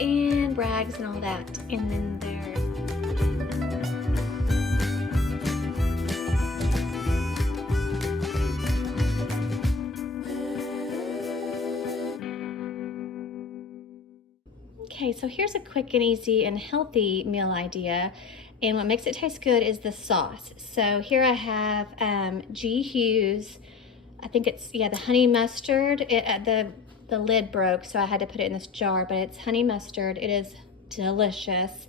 and Bragg's and all that. And then there's okay, so here's a quick and easy and healthy meal idea. And what makes it taste good is the sauce. So here I have G. Hughes. I think it's, yeah, the honey mustard. The lid broke, so I had to put it in this jar, but it's honey mustard. It is delicious.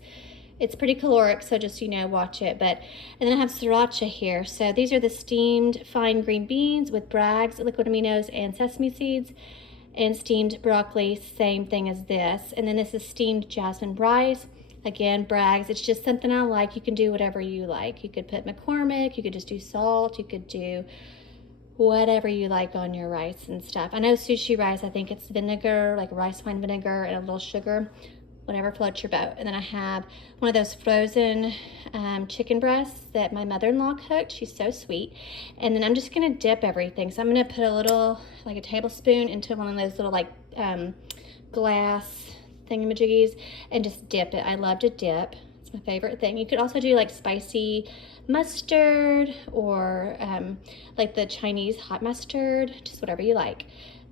It's pretty caloric, so just, watch it. And then I have sriracha here. So these are the steamed fine green beans with Bragg's liquid aminos and sesame seeds, and steamed broccoli, same thing as this. And then this is steamed jasmine rice. Again, Bragg's. It's just something I like. You can do whatever you like. You could put McCormick, you could just do salt, you could do whatever you like on your rice and stuff. I know sushi rice, I think it's vinegar, like rice wine vinegar and a little sugar, whatever floats your boat. And then I have one of those frozen chicken breasts that my mother-in-law cooked. She's so sweet. And then I'm just gonna dip everything. So I'm gonna put a little, like a tablespoon into one of those little glass thingamajiggies and just dip it. I love to dip. It's my favorite thing. You could also do like spicy mustard or like the Chinese hot mustard, just whatever you like.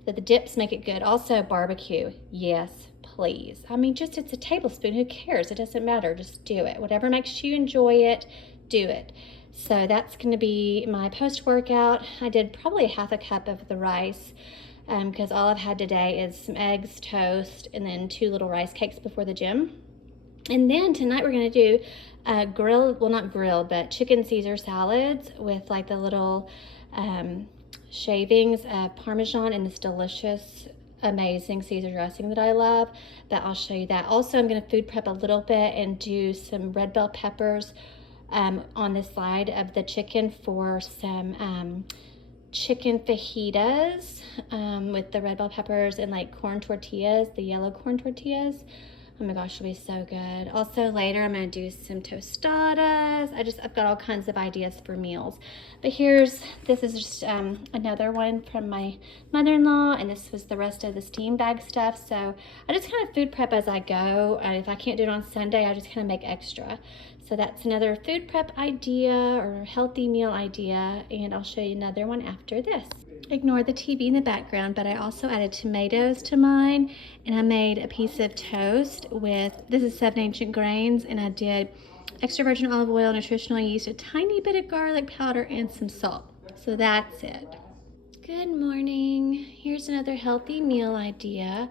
But the dips make it good. Also barbecue, yes, please. I mean, just it's a tablespoon, who cares? It doesn't matter, just do it. Whatever makes you enjoy it, do it. So that's gonna be my post-workout. I did probably half a cup of the rice because all I've had today is some eggs, toast, and then 2 little rice cakes before the gym. And then tonight we're gonna do chicken Caesar salads with like the little shavings of Parmesan and this delicious, amazing Caesar dressing that I love. But I'll show you that. Also, I'm gonna food prep a little bit and do some red bell peppers on the side of the chicken for some chicken fajitas with the red bell peppers and like corn tortillas, the yellow corn tortillas. Oh my gosh, it'll be so good. Also later, I'm gonna do some tostadas. I've got all kinds of ideas for meals. But this is just another one from my mother-in-law, and this was the rest of the steam bag stuff. So I just kind of food prep as I go. And if I can't do it on Sunday, I just kind of make extra. So that's another food prep idea or healthy meal idea, and I'll show you another one after this. Ignore the TV in the background, but I also added tomatoes to mine, and I made a piece of toast with, this is 7 Ancient Grains, and I did extra virgin olive oil, nutritional yeast, a tiny bit of garlic powder, and some salt. So that's it. Good morning. Here's another healthy meal idea.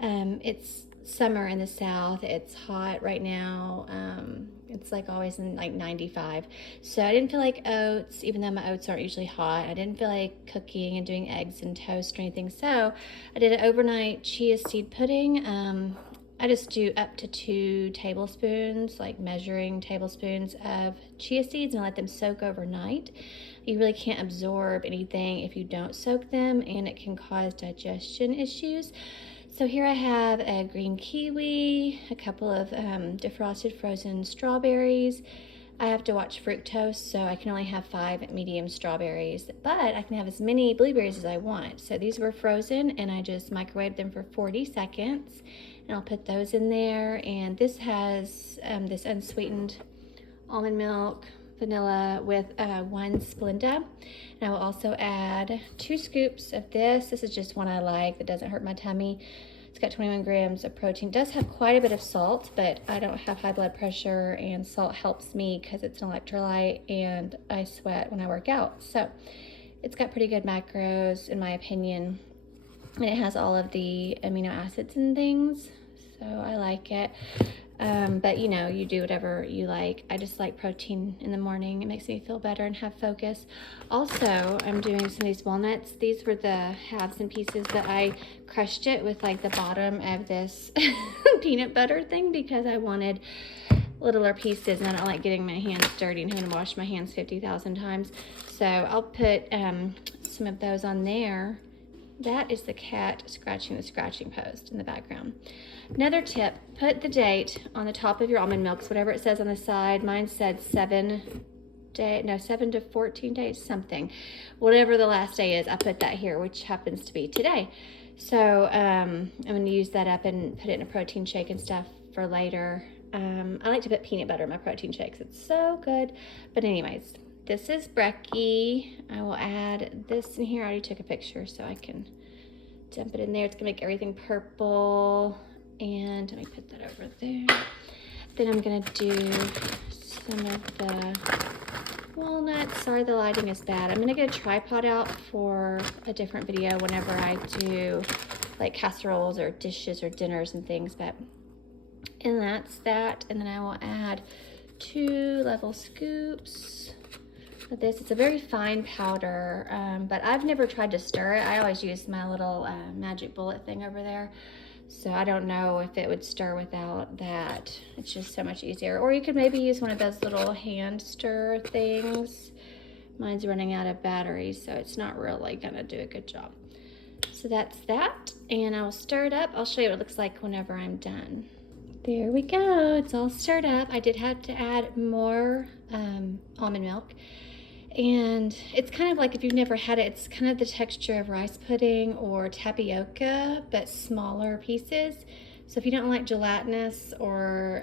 It's summer in the South. It's hot right now. It's like always in like 95. So I didn't feel like oats, even though my oats aren't usually hot. I didn't feel like cooking and doing eggs and toast or anything. So I did an overnight chia seed pudding. I just do up to 2 tablespoons, like measuring tablespoons of chia seeds, and I let them soak overnight. You really can't absorb anything if you don't soak them, and it can cause digestion issues. So here I have a green kiwi, a couple of defrosted frozen strawberries. I have to watch fructose, so I can only have 5 medium strawberries, but I can have as many blueberries as I want. So these were frozen, and I just microwaved them for 40 seconds, and I'll put those in there. And this has this unsweetened almond milk, vanilla with 1 Splenda. And I will also add 2 scoops of this. This is just one I like that doesn't hurt my tummy. It's got 21 grams of protein. It does have quite a bit of salt, but I don't have high blood pressure, and salt helps me because it's an electrolyte and I sweat when I work out. So it's got pretty good macros in my opinion. And it has all of the amino acids and things, so I like it. But you do whatever you like. I just like protein in the morning. It makes me feel better and have focus. Also, I'm doing some of these walnuts. These were the halves and pieces that I crushed it with like the bottom of this peanut butter thing because I wanted littler pieces and I don't like getting my hands dirty and having to wash my hands 50,000 times. So I'll put some of those on there. That is the cat scratching the scratching post in the background. Another tip, put the date on the top of your almond milks, whatever it says on the side. Mine said 7/20, day, no, 7 to 14 days, something. Whatever the last day is, I put that here, which happens to be today. So I'm gonna use that up and put it in a protein shake and stuff for later. I like to put peanut butter in my protein shakes. It's so good. But anyways, this is brekkie. I will add this in here. I already took a picture so I can dump it in there. It's gonna make everything purple. And let me put that over there. Then I'm gonna do some of the walnuts. Sorry, the lighting is bad. I'm gonna get a tripod out for a different video whenever I do like casseroles or dishes or dinners and things, and that's that. And then I will add 2 level scoops of this. It's a very fine powder, but I've never tried to stir it. I always use my little magic bullet thing over there. So I don't know if it would stir without that. It's just so much easier. Or you could maybe use one of those little hand stir things. Mine's running out of batteries, so it's not really gonna do a good job. So that's that, and I'll stir it up. I'll show you what it looks like whenever I'm done. There we go, it's all stirred up. I did have to add more almond milk. And it's kind of like, if you've never had it, it's kind of the texture of rice pudding or tapioca, but smaller pieces. So if you don't like gelatinous or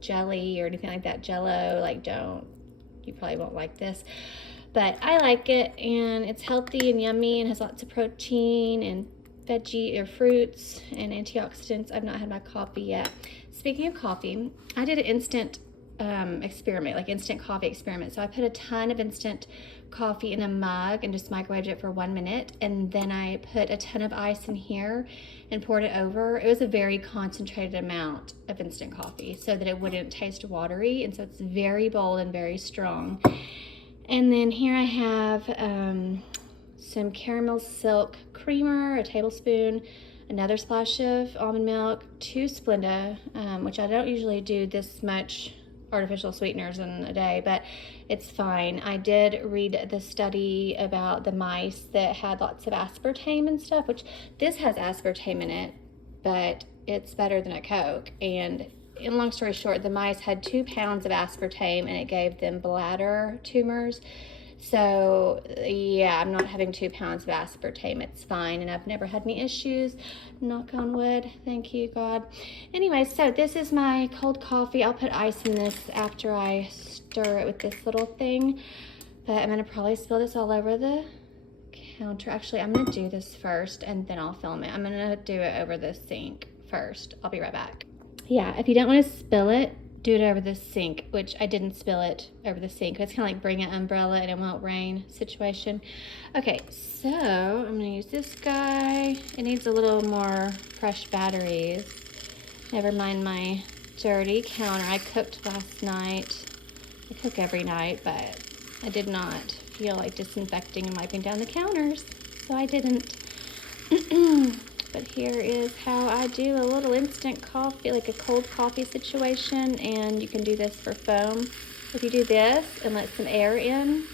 jelly or anything like that, Jello, like you probably won't like this. But I like it, and it's healthy and yummy and has lots of protein and veggie or fruits and antioxidants. I've not had my coffee yet. Speaking of coffee, I did an instant experiment, like instant coffee experiment. So I put a ton of instant coffee in a mug and just microwaved it for 1 minute, and then I put a ton of ice in here and poured it over. It was a very concentrated amount of instant coffee so that it wouldn't taste watery, and so it's very bold and very strong. And then here I have some caramel silk creamer, a tablespoon, another splash of almond milk, 2 Splenda, which I don't usually do this much artificial sweeteners in a day, but it's fine. I did read the study about the mice that had lots of aspartame and stuff, which this has aspartame in it, but it's better than a Coke. And in long story short, the mice had 2 pounds of aspartame and it gave them bladder tumors. So yeah, I'm not having 2 pounds of aspartame. It's fine, and I've never had any issues. Knock on wood. Thank you, God. Anyway, so this is my cold coffee. I'll put ice in this after I stir it with this little thing, but I'm gonna probably spill this all over the counter. Actually, I'm gonna do this first and then I'll film it. I'm gonna do it over the sink first. I'll be right back. Yeah, if you don't want to spill it, do it over the sink, which I didn't spill it over the sink. It's kind of like bring an umbrella and it won't rain situation. Okay, so I'm gonna use this guy. It needs a little more fresh batteries. Never mind my dirty counter. I cooked last night. I cook every night, but I did not feel like disinfecting and wiping down the counters, so I didn't. But here is how I do a little instant coffee, like a cold coffee situation, and you can do this for foam. If you do this and let some air in,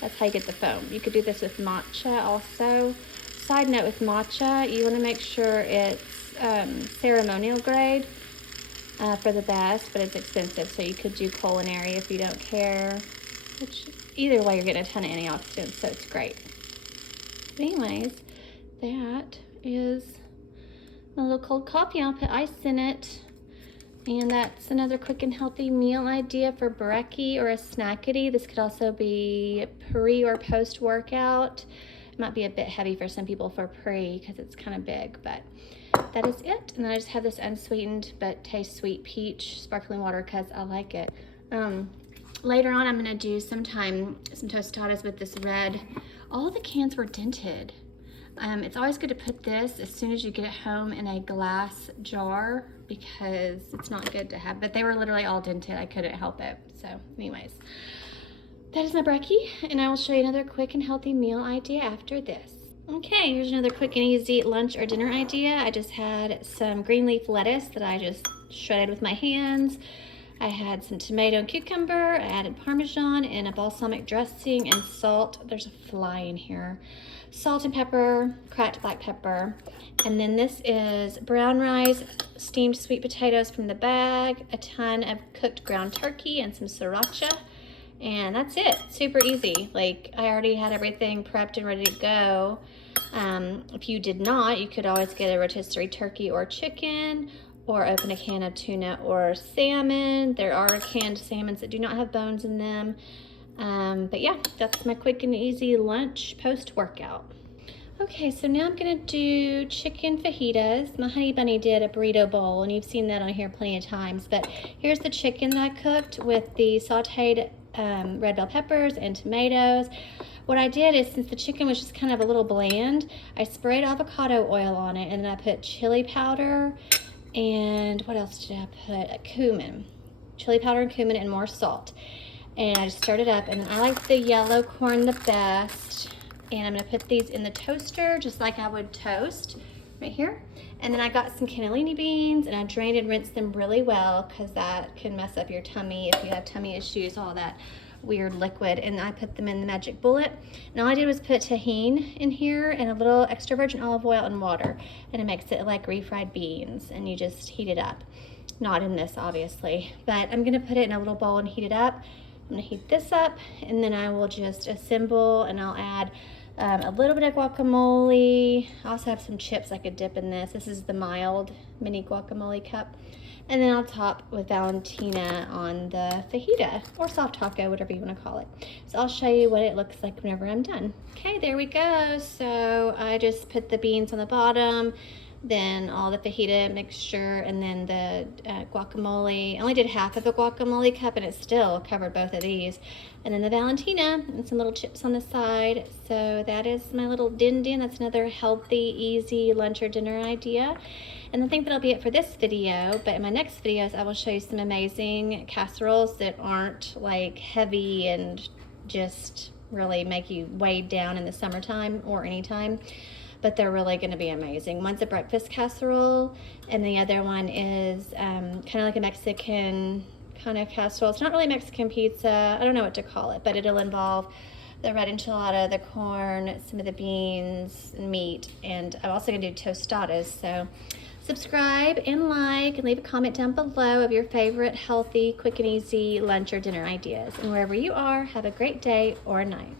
that's how you get the foam. You could do this with matcha also. Side note with matcha, you want to make sure it's ceremonial grade for the best, but it's expensive, so you could do culinary if you don't care. Which, either way, you're getting a ton of antioxidants, so it's great. But anyways, that is my little cold coffee. I'll put ice in it, and that's another quick and healthy meal idea for brekkie or a snackity. This could also be pre or post workout. It might be a bit heavy for some people for pre because it's kind of big, but that is it. And then I just have this unsweetened but tastes sweet peach sparkling water because I like it. Later on, I'm gonna do some tostadas with this red. All the cans were dented. It's always good to put this as soon as you get it home in a glass jar because it's not good to have, but they were literally all dented. I couldn't help it. So anyways, that is my brekkie, and I will show you another quick and healthy meal idea after this. Okay, here's another quick and easy lunch or dinner idea. I just had some green leaf lettuce that I just shredded with my hands. I had some tomato and cucumber. I added Parmesan and a balsamic dressing and salt. There's a fly in here. Salt and pepper, cracked black pepper. And then this is brown rice, steamed sweet potatoes from the bag, a ton of cooked ground turkey and some sriracha, And that's it. Super easy. Like, I already had everything prepped and ready to go. If you did not, you could always get a rotisserie turkey or chicken, or open a can of tuna or salmon. There are canned salmons that do not have bones in them. But yeah, that's my quick and easy lunch post-workout. Okay, so now I'm gonna do chicken fajitas. My honey bunny did a burrito bowl, and you've seen that on here plenty of times. But here's the chicken that I cooked with the sauteed red bell peppers and tomatoes. What I did is, since the chicken was just kind of a little bland, I sprayed avocado oil on it, and then I put chili powder and what else did I put? Cumin. Chili powder and cumin and more salt. And I just stirred it up, and I like the yellow corn the best. And I'm gonna put these in the toaster just like I would toast right here. And then I got some cannellini beans, and I drained and rinsed them really well, because that can mess up your tummy if you have tummy issues, all that weird liquid. And I put them in the Magic Bullet. And all I did was put tahini in here and a little extra virgin olive oil and water. And it makes it like refried beans, and you just heat it up. Not in this, obviously, but I'm gonna put it in a little bowl and heat it up. I'm gonna heat this up, and then I will just assemble, and I'll add a little bit of guacamole. I also have some chips I could dip in this. This is the mild mini guacamole cup. And then I'll top with Valentina on the fajita, or soft taco, whatever you want to call it. So I'll show you what it looks like whenever I'm done. Okay, there we go. So I just put the beans on the bottom, then all the fajita mixture, and then the guacamole. I only did half of a guacamole cup, and it still covered both of these. And then the Valentina and some little chips on the side. So that is my little din din. That's another healthy, easy lunch or dinner idea. And I think that'll be it for this video, but in my next videos I will show you some amazing casseroles that aren't like heavy and just really make you weighed down in the summertime or anytime. But they're really going to be amazing. One's a breakfast casserole, and the other one is kind of like a Mexican kind of casserole. It's not really Mexican pizza. I don't know what to call it, but it'll involve the red enchilada, the corn, some of the beans, and meat. And I'm also going to do tostadas. So subscribe and like, and leave a comment down below of your favorite healthy, quick and easy lunch or dinner ideas. And wherever you are, have a great day or night.